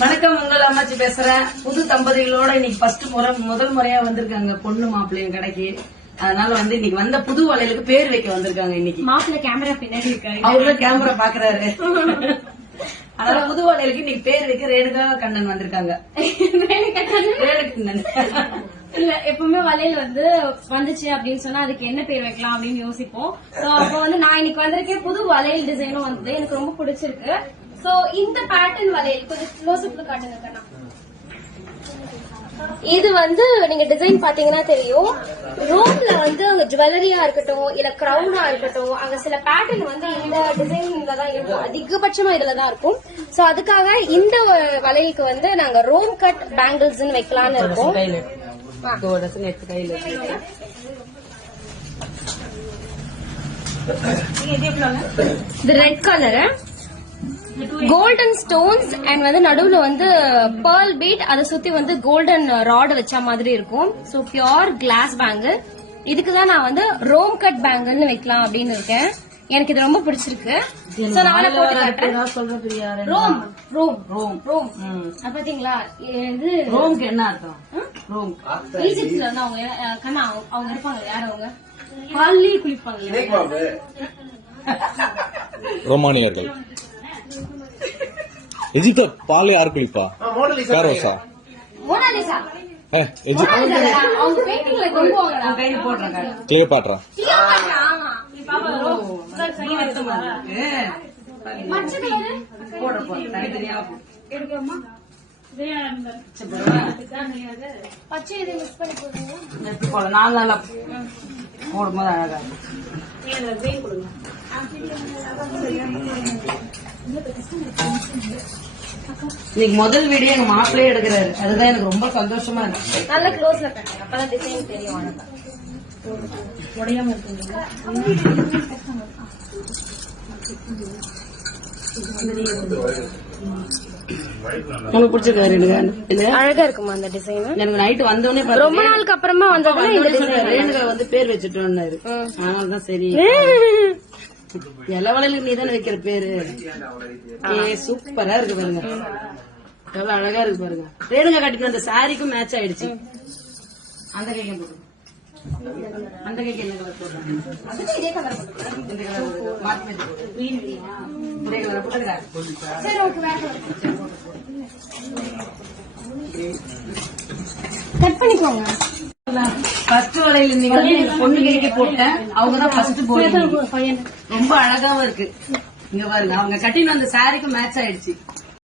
வணக்கம், உங்கள் அம்மாச்சி பேசுறேன். புது தம்பதிகளோட இன்னைக்கு முதல் முறையா வந்திருக்காங்க பொண்ணு மாப்பிள்ளையும் கடைக்கு. அதனால இன்னைக்கு வந்த புது வளையலுக்கு பேர் வைக்க வந்திருக்காங்க. இன்னைக்கு மாப்பிள்ளை கேமரா பின்னாடி இருக்காரு, அவருதான் கேமரா பாக்குறாரு. அதனால புது வளையலுக்கு இன்னைக்கு பேர் வைக்க ரேணுகா கண்ணன் வந்திருக்காங்க. இல்ல எப்பவுமே வளையல் வந்துச்சு அப்படின்னு சொன்னா அதுக்கு என்ன பேர் வைக்கலாம் அப்படின்னு யோசிப்போம். அப்ப நான் இன்னைக்கு வந்திருக்கேன். புது வளையல் டிசைனும் வந்து எனக்கு ரொம்ப பிடிச்சிருக்கு. சோ இந்த பேட்டர்ன் வளையல் கொஞ்சம் க்ளோஸ்அப்ல காட்டுங்க கண்ணா. இது நீங்க டிசைன் பாத்தீங்கன்னா தெரியும். ரோம்ல அங்க ஜுவல்லரியா இருக்கட்டும் இல்ல கிரவுனா இருக்கட்டும், அங்க சில பேட்டர்ன் இந்த டிசைன்ல தான் இருக்கும், அதிகபட்சமா இதுலதான் இருக்கும். சோ அதுக்காக இந்த வளையலுக்கு நாங்க ரோம் கட் பேங்கிள்ஸ் வைக்கலாம்னு இருக்கோம். இது red colour golden stones and நடுவுல பேர்ல் பீட், அதை சுத்தி கோல்டன் ராட் வச்ச மாதிரி இருக்கும். So pure glass bangle. இதுக்குதான் நான் ரோம் கட் பேங்கிள்னு வைக்கலாம் அப்படின்னு இருக்கேன். எனக்கு இது ரொம்ப பிடிச்சிருக்கு. பாத்தீங்களா இது ரோம்க்கு என்ன அர்த்தம்? ரோம் ஈஜிப்ட்ல அவங்க கண்ணா அவங்க இருப்பாங்க. யார் அவங்க? காலையிலேயே குளிப்பாங்க ரோமானியர்கள். எஜிப்ட்ல பால் யாரு குளிப்பா? பேரோசா? மோனாலிசா. அவங்க பெயிண்டிங்ல கொண்டுவாங்க. கையில போடுறாங்க. கிளியோபாட்ரா. ஆமா பச்சை இதை மிக்ஸ் பண்ணி போடுங்க. 4 நாளா போடும்போது அழகா இன்னைக்கு முதல் வீடியோ எங்க மாப்பிள்ளையே எடுக்கிறாரு. அதுதான் எனக்கு ரொம்ப சந்தோஷமா இருக்கு. நல்ல க்ளோஸ்ல கட்டுங்க, அப்பதான் டிசைன் தெரியும். உடையாம இருக்குங்க. உங்களுக்கு பிடிச்சிருக்காரு? அழகா இருக்குமா அந்த டிசைன்? எனக்கு நைட்டு வந்தோடனே ரொம்ப நாளுக்கு அப்புறமா ரேணுகா பேர் வச்சுட்டோம்னாரு. அதனாலதான் சரி இளவலையில நீதானே வைக்கிற பேரு. சூப்பரா இருக்கு பாருங்க, எவ்வளவு அழகா இருக்கு பாருங்க. ரேணுகா கட்டின அந்த சாரிக்கும் மேட்ச் ஆயிடுச்சு. அந்த கைக்கு போட்டு அந்த கைக்கு என்ன கலர் போடுறாங்க? இதே கலர் இந்த கலர் மாத்தி ஒரே கலர் போட்டுக்கிறாரு. சரி ஓகே, வேற கட் பண்ணிக்கோங்க. ஃபர்ஸ்ட் வளையல் நீங்க பொண்ணு கைக்கு போட்டேன். அவங்கதான் ஃபர்ஸ்ட் போய் ரொம்ப அழகாவும் இருக்கு. இங்க பாருங்க, அவங்க கட்டின அந்த சாரிக்கு மேட்ச் ஆயிடுச்சு.